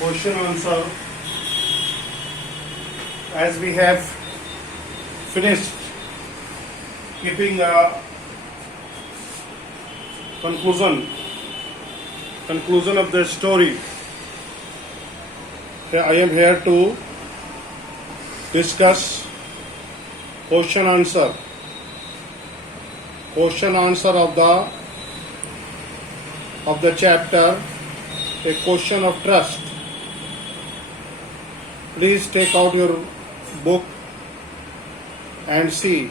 question answer. As we have finished keeping a conclusion of the story, I am here to discuss question answer of the chapter, a question of trust. Please take out your book and see.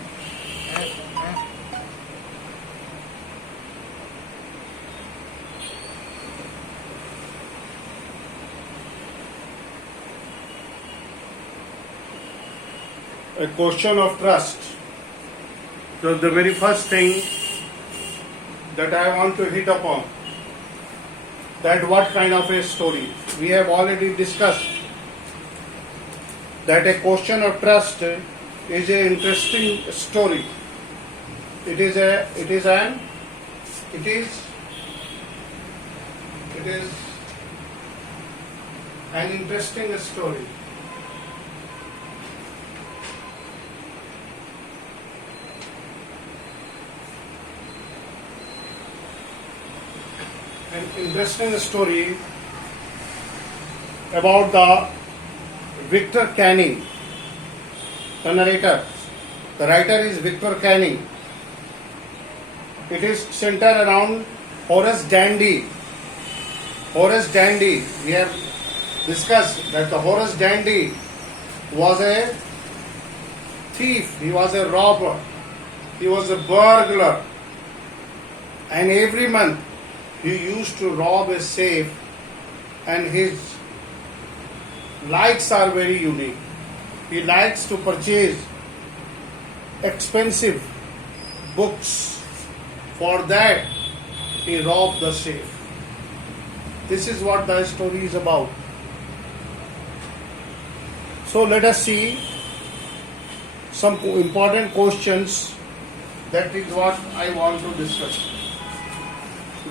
A question of trust. So the very first thing that I want to hit upon, that what kind of a story. We have already discussed that a question of trust is an interesting story. It is an interesting story. An interesting story about the Victor Canning, the narrator. The writer is Victor Canning. It is centered around Horace Dandy. Horace Dandy. We have discussed that the Horace Dandy was a thief. He was a robber. He was a burglar. And every month he used to rob a safe, and his likes are very unique. He likes to purchase expensive books. For that, he robbed the safe. This is what the story is about. So let us see some important questions. That is what I want to discuss.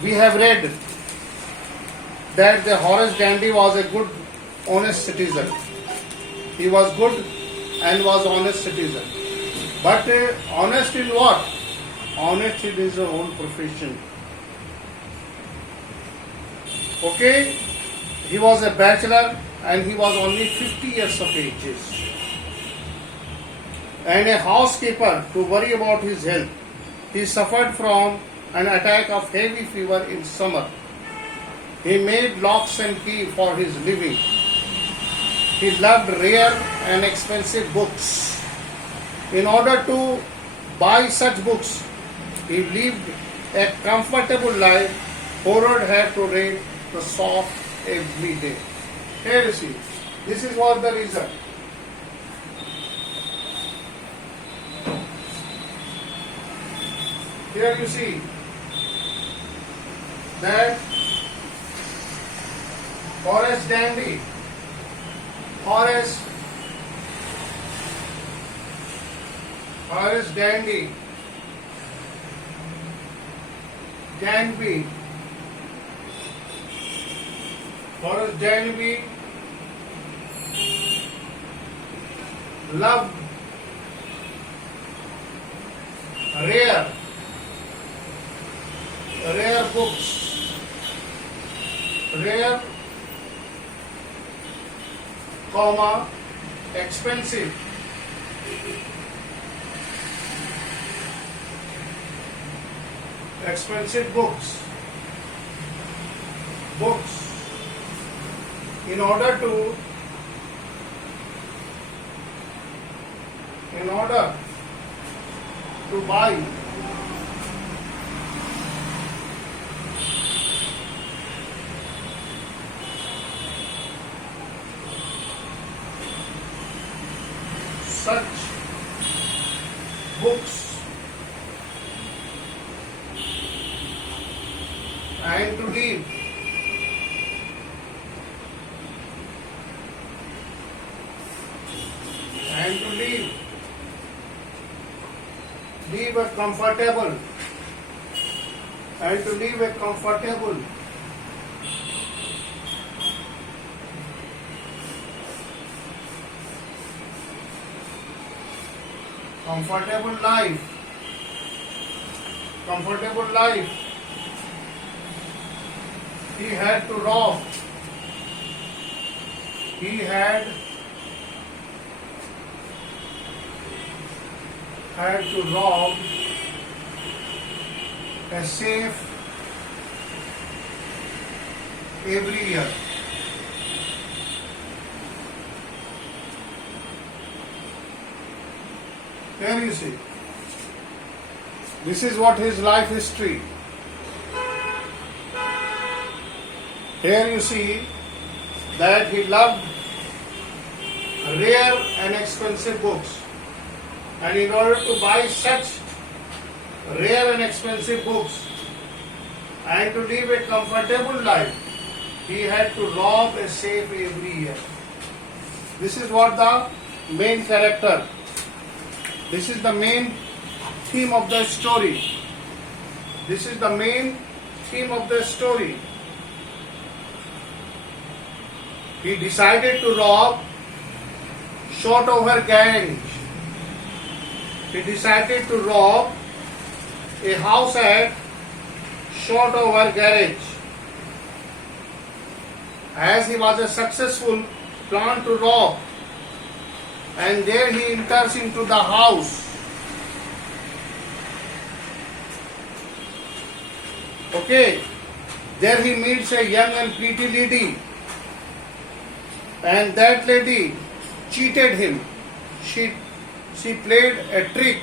We have read that the Horace Dandy was a good, honest citizen. He was good and was honest citizen. But honest in what? Honest in his own profession. Okay, he was a bachelor and he was only 50 years of age. And a housekeeper to worry about his health. He suffered from an attack of heavy fever in summer. He made locks and key for his living. He loved rare and expensive books. In order to buy such books, he lived a comfortable life. Howard had to read the soft every day. Here you see, this is what the reason. Here you see that Horace Dandy, Horace Dandy, Danby, Horace Danby loved rare books, rare, expensive. Expensive books. In order to buy such books and to live live a comfortable comfortable life, comfortable life. He had to rob. He had to rob a safe every year. There you see. This is what his life history. Here you see that he loved rare and expensive books. And in order to buy such rare and expensive books and to live a comfortable life, he had to rob a safe every year. This is what the main character, this is the main theme of the story. This is the main theme of the story. He decided to rob Shotover garage. He decided to rob a house at Shotover garage. As he was a successful plan to rob, and there he enters into the house. Okay, there he meets a young and pretty lady, and that lady cheated him. She played a trick,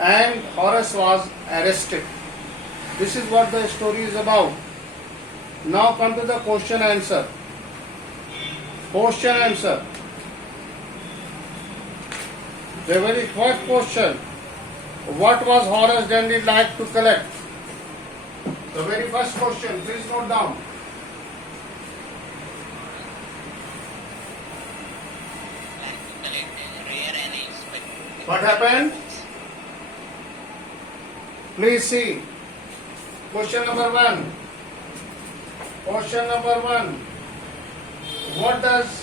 and Horace was arrested. This is what the story is about. Now come to the question answer. Question answer. The very first question, what was Horace Dandy like to collect? The very first question, please note down. What happened? Please see. Question number 1. Question number 1. What does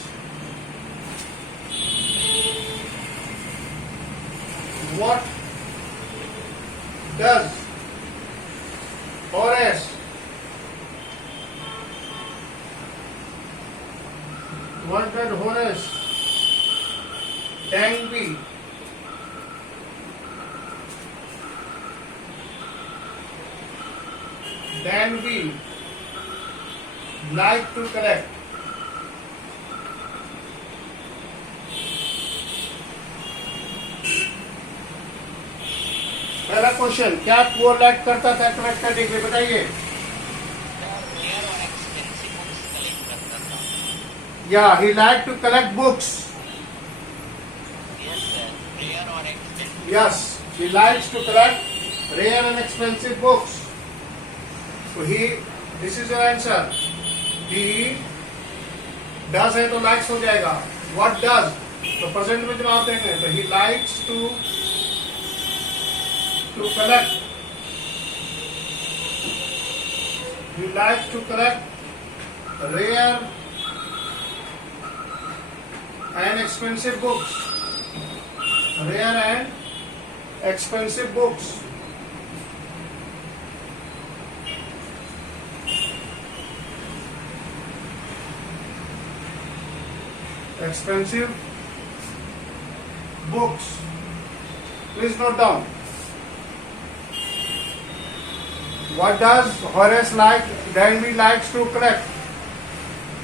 Horace Danby like to collect? पहला question, क्या वो like करता था collect करने के लिए, बताइए। या he like to collect books. Yes, he likes to collect rare and expensive books. So this is your answer. He does है तो likes हो जाएगा. What does? तो present में जवाब देंगे. तो he likes to collect. He likes to collect rare and expensive books. Rare and expensive books. Expensive books. Please note down. What does Horace Danby likes to collect?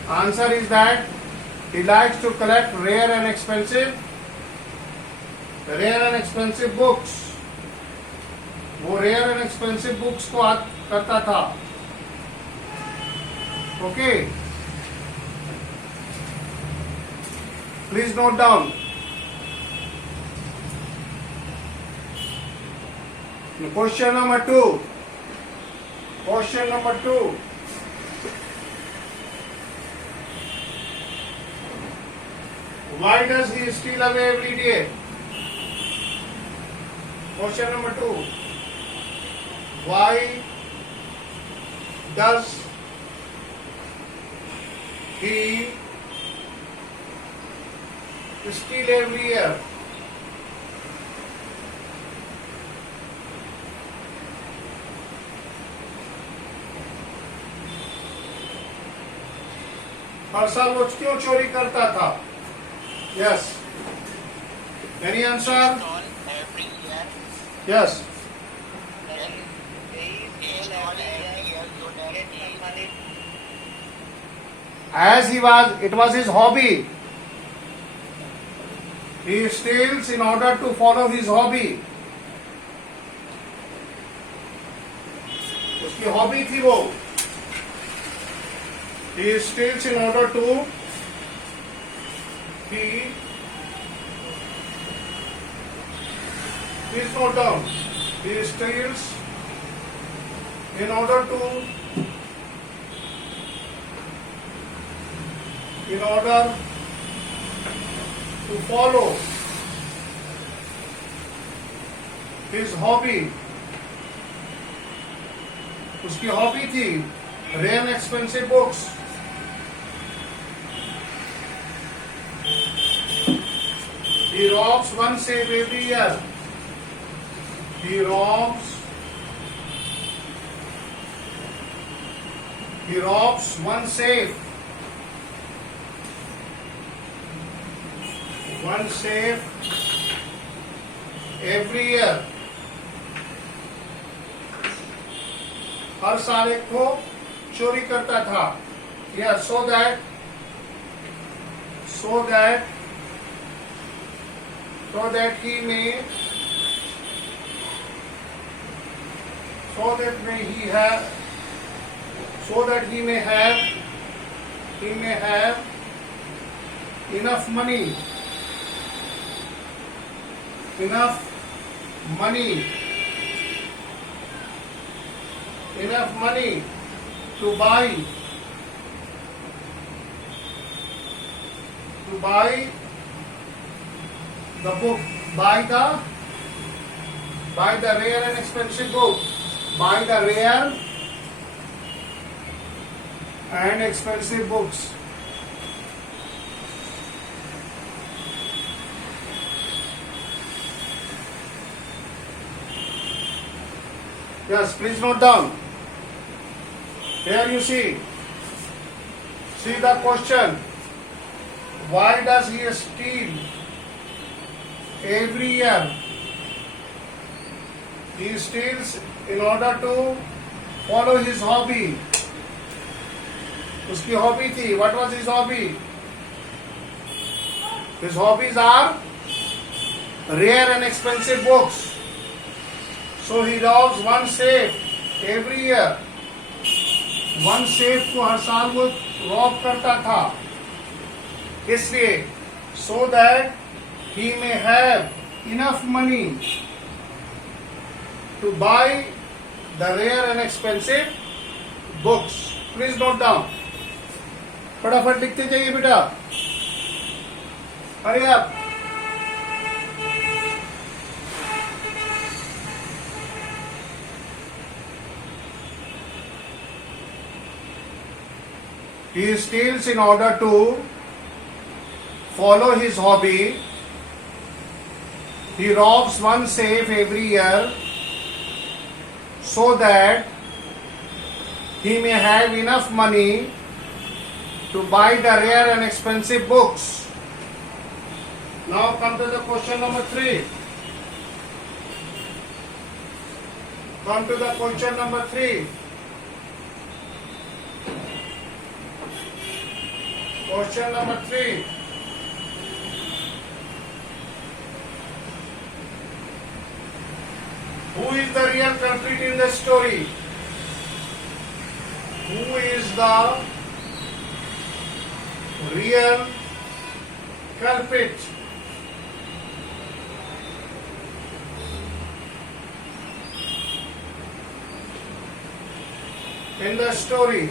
Answer is that he likes to collect rare and expensive books. वो rare and expensive books को करता था. Okay. Please note down. Question number 2. Question number 2. Why does he steal away every day? Question number 2. Why does he steal every year? हर साल वो क्यों चोरी करता था? Yes, any answer? Every year. Yes, as it was his hobby. He steals in order to follow his hobby. उसकी hobby थी वो. He steals in order to please note down. He steals in order to follow his hobby. उसकी hobby थी rare and expensive books. He robs one safe every year. He robs one safe. One safe every year. हर साल एक को चोरी करता था. Yeah, so that he may have enough money to buy the book, buy the rare and expensive book, buy the rare and expensive books. Yes, please note down. Here you see the question. Why does he steal every year? He steals in order to follow his hobby. उसकी hobby थी. What was his hobby? His hobbies are rare and expensive books. So he robs one safe every year. One safe को हर साल वो Rob करता था. इसलिए so that he may have enough money to buy the rare and expensive books. Please note down. फटाफट लिखते जाइए बेटा. Hurry up. He steals in order to follow his hobby. He robs one safe every year so that he may have enough money to buy the rare and expensive books. Now come to the question number 3. Come to the question number 3. Question number 3. Who is the real culprit in the story? Who is the real culprit? In the story?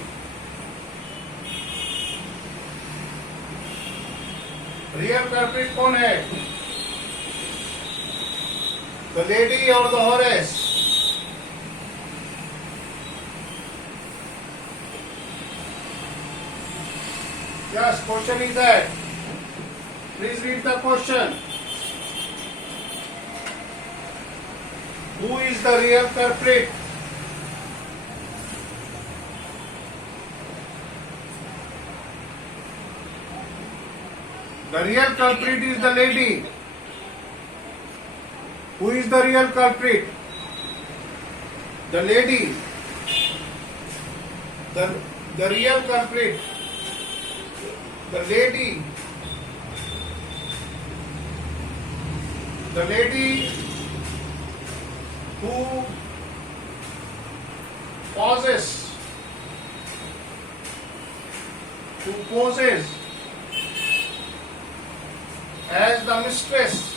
Real culprit कौन है? The lady और the Horace? Yes, question is that. Please read the question. Who is the real culprit? The real culprit is the lady. Who is the real culprit? The lady. The real culprit. The lady. The lady who poses as the mistress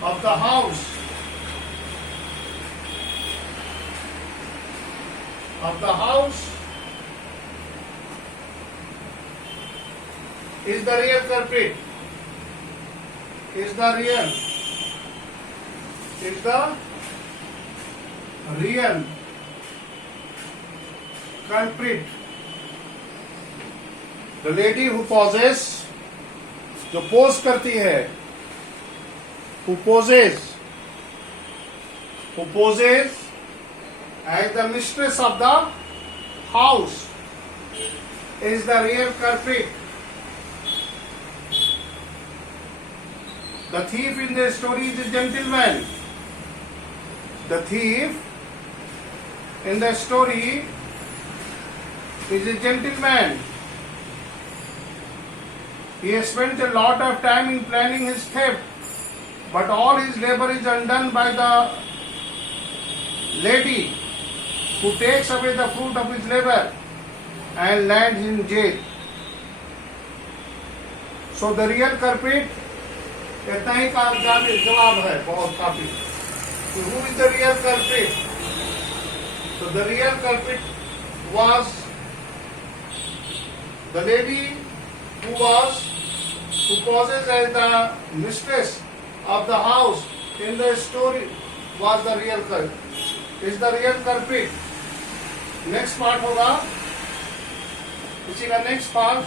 of the house is the real culprit. Is the real culprit. The lady who poses, जो pose करती है, who poses as the mistress of the house is the real culprit. The thief in the story is a gentleman. The thief in the story is a gentleman. He has spent a lot of time in planning his theft, but all his labor is undone by the lady who takes away the fruit of his labor and lands in jail. So the real culprit, इतना ही जवाब है, बहुत काफी. So who is the real culprit? So the real culprit was the lady who poses as the mistress of the house in the story was the real culprit. Is the real culprit. Next part होगा, इसी का next part.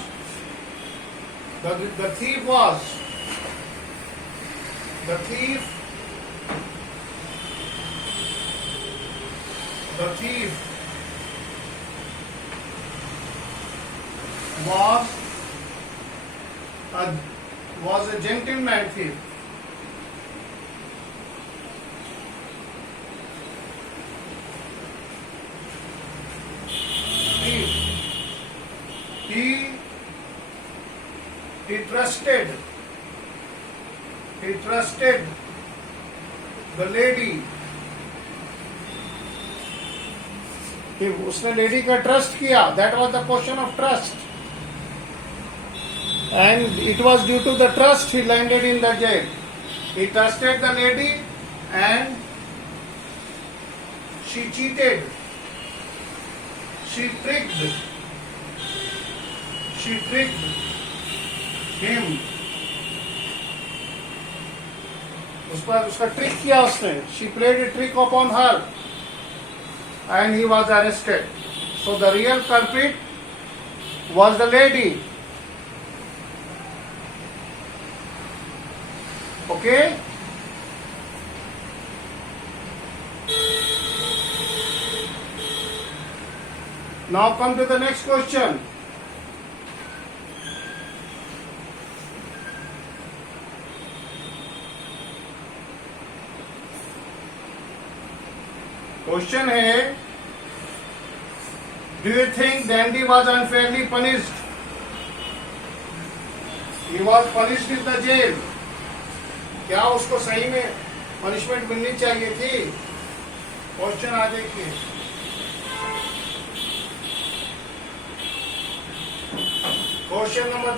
The thief was a gentleman thief. He trusted the lady. उसने lady का trust किया. That was the question of trust. And it was due to the trust he landed in the jail. He trusted the lady and she cheated. She tricked him. उस पर उसका trick किया उसने. She played a trick upon her and he was arrested. So the real culprit was the lady. Okay? Now come to the next question. Question है, do you think Dandy was unfairly punished? He was punished in the jail. क्या उसको सही में punishment मिलनी चाहिए थी? Question आ देखिए. Question number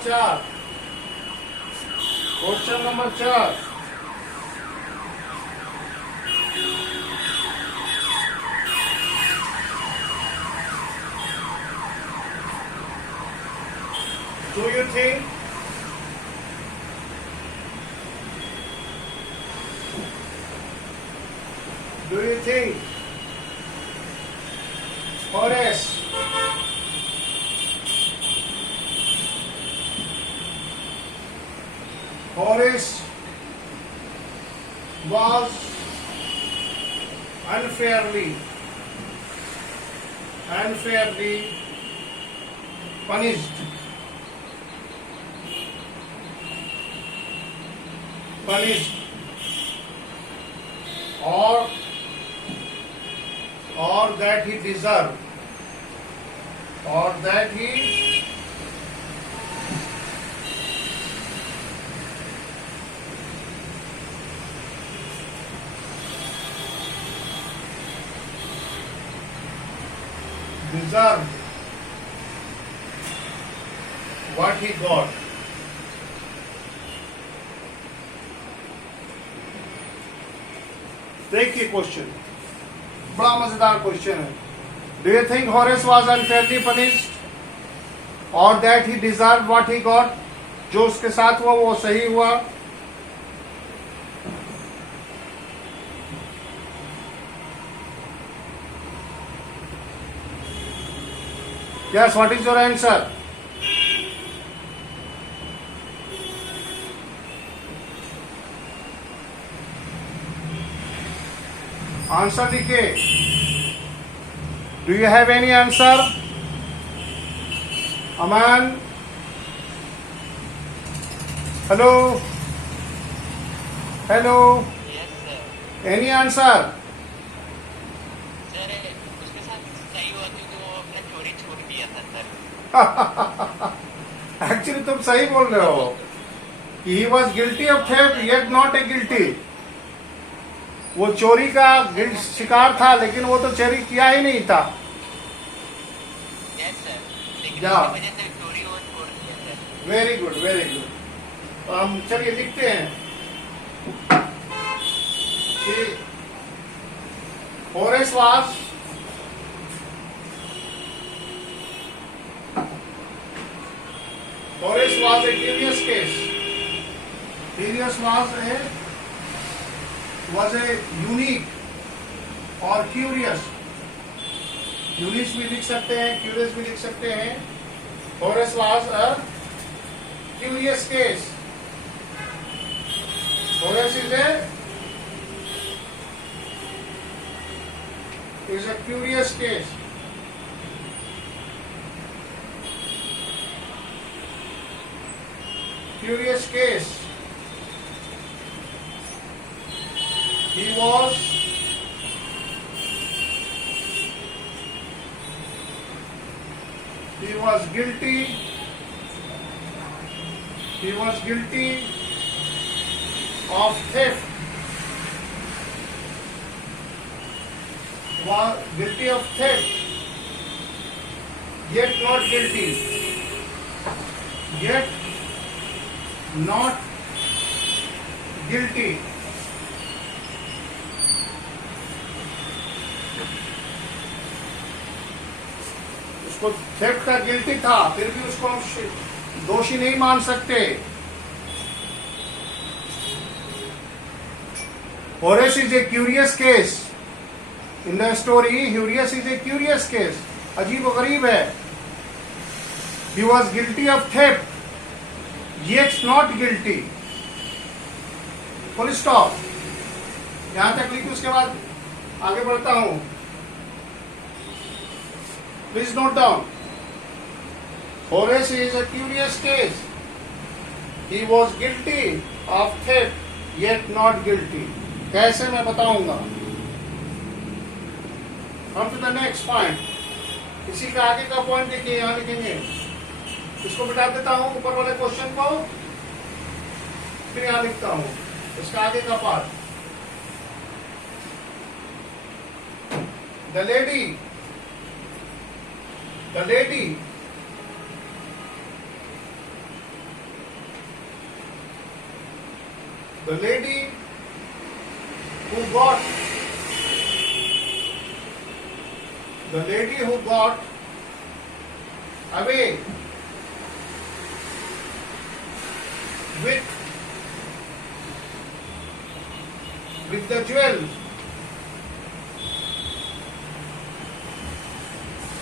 4. Do you think Horace was unfairly punished or that he deserved or that he deserved what he got. देखिए question बड़ा मजेदार क्वेश्चन है. Do you think Horace was unfairly punished और that he deserve what he got? जो उसके साथ हुआ वो सही हुआ. Yes, what is your answer? Answer लिखिए. Do you have any answer? Aman, hello hello, any answer? Sir उसके साथ सही हुआ क्योंकि वो अपना चोरी छोड़ दिया था सर. एक्चुअली तुम सही बोल रहे हो. He was guilty of theft yet not a guilty. वो चोरी का शिकार था लेकिन वो तो चोरी किया ही नहीं था. यस सर, लेकिन या. उसकी वजह से चोरी वो छोड़ दिया sir. Very good very good. तो हम चलिए लिखते हैं कि Horace was a curious case. Horace was a unique और क्यूरियस. यूनिक भी लिख सकते हैं, क्यूरियस भी लिख सकते हैं. Horace was a curious case. Horace is a curious case. Curious case. He was guilty. He was guilty of theft. Was guilty of theft. Yet not guilty. Yet not guilty. उसको theft का guilty था, फिर भी उसको हम दोषी नहीं मान सकते. Horace is a curious case. In the story Horace is a curious case. अजीब और गरीब है. He was guilty of theft yet not guilty. Full stop. यहां तक लिखी, उसके बाद आगे बढ़ता हूं. Please note down. Horace is a curious case. He was guilty of theft yet not guilty. कैसे मैं बताऊंगा. हम टू द नेक्स्ट पॉइंट. इसी का आगे का पॉइंट देखिए, यहां लिखेंगे. इसको मिटा देता हूं ऊपर वाले क्वेश्चन को, फिर यहां लिखता हूं इसका आगे का part. The lady who got away with the jewel.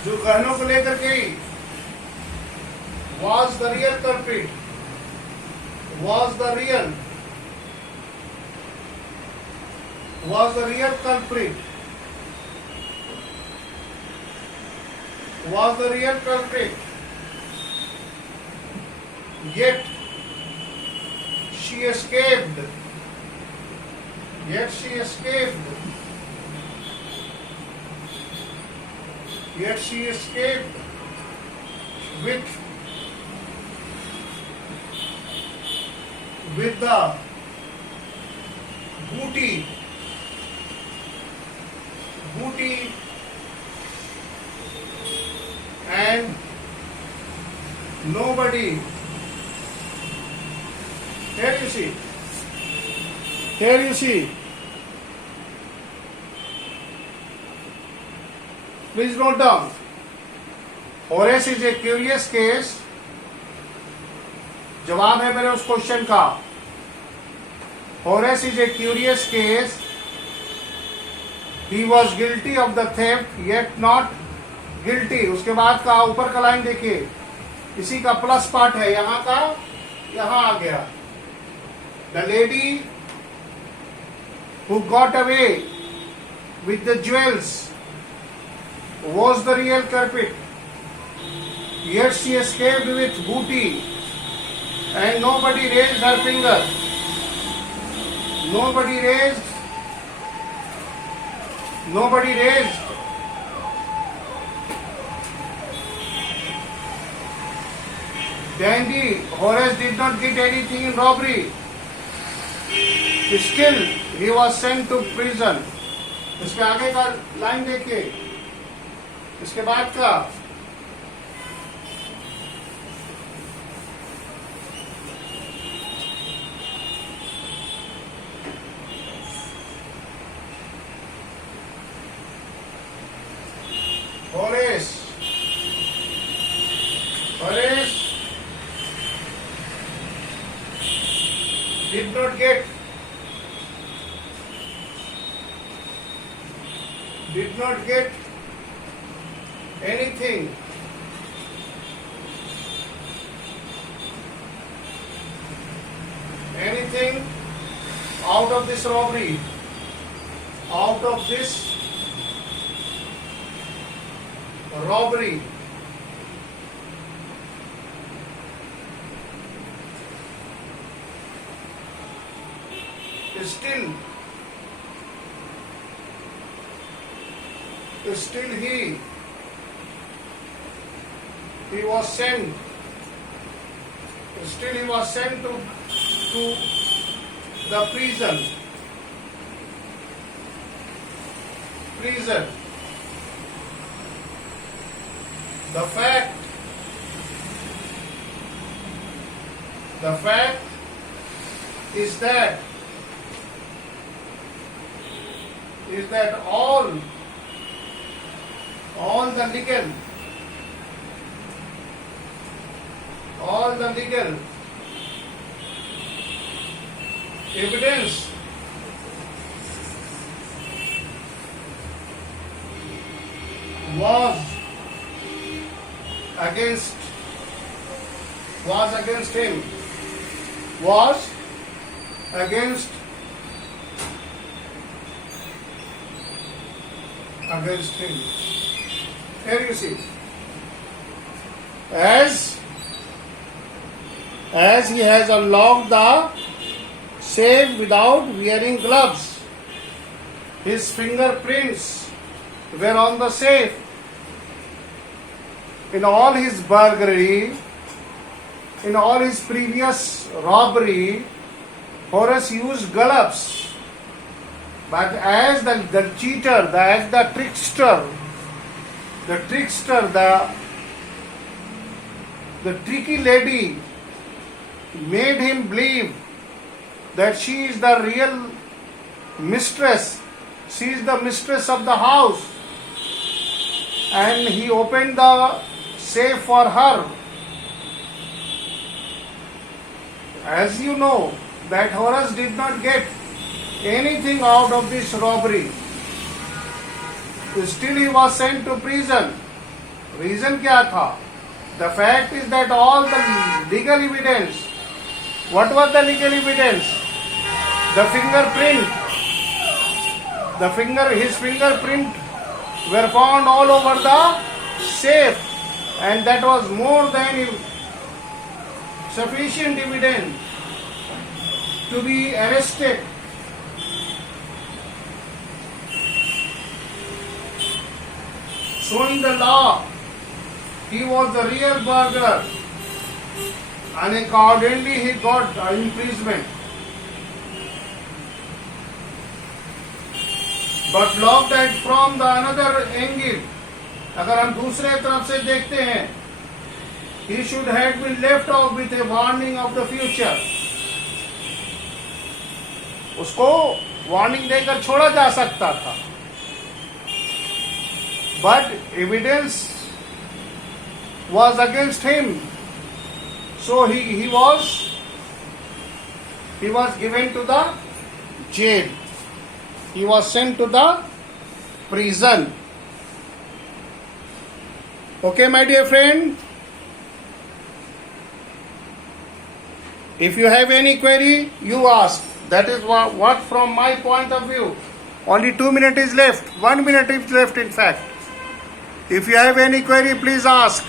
जो गहनों को लेकर गई. was the real culprit. was the real culprit. Yet she escaped. Yet she escaped. Yet she escaped with the booty and nobody. Here you see. Please note down. Horace is a curious case. जवाब है मेरे उस question का. Horace is a curious case. He was guilty of the theft yet not guilty. उसके बाद का ऊपर का लाइन देखिए, इसी का प्लस पार्ट है, यहाँ का यहाँ आ गया. The lady who got away with the jewels was the real culprit. Yet she escaped with booty and nobody raised her finger. Nobody raised. Dandy, Horace did not get anything in robbery. Still, he was sent to prison. इसके आगे का line देखिए, इसके बाद का Horace did not get anything out of this robbery, still he was sent to the prison. The fact is that all the legal evidence was against him. Here you see, as he has unlocked the safe without wearing gloves, his fingerprints were on the safe. In all his burglary, in all his previous robbery, Horace used gloves. But as the cheater, as the trickster, the tricky lady made him believe that she is the real mistress. She is the mistress of the house. And he opened the safe for her. As you know, that Horace did not get anything out of this robbery. Still he was sent to prison. Reason क्या था? The fact is that all the legal evidence. What was the legal evidence? The fingerprint. His fingerprint were found all over the safe, and that was more than sufficient evidence to be arrested. Showing the law, he was the real burglar, and accordingly he got imprisonment. But looked at from the another angle, अगर हम दूसरे तरफ से देखते हैं, he should have been left off with a warning of the future. उसको warning देकर छोड़ा जा सकता था, but evidence was against him, so he was given to the jail. He was sent to the prison. Okay, my dear friend. If you have any query, you ask. That is what from my point of view. Only 2 minutes is left. 1 minute is left, in fact. If you have any query, please ask.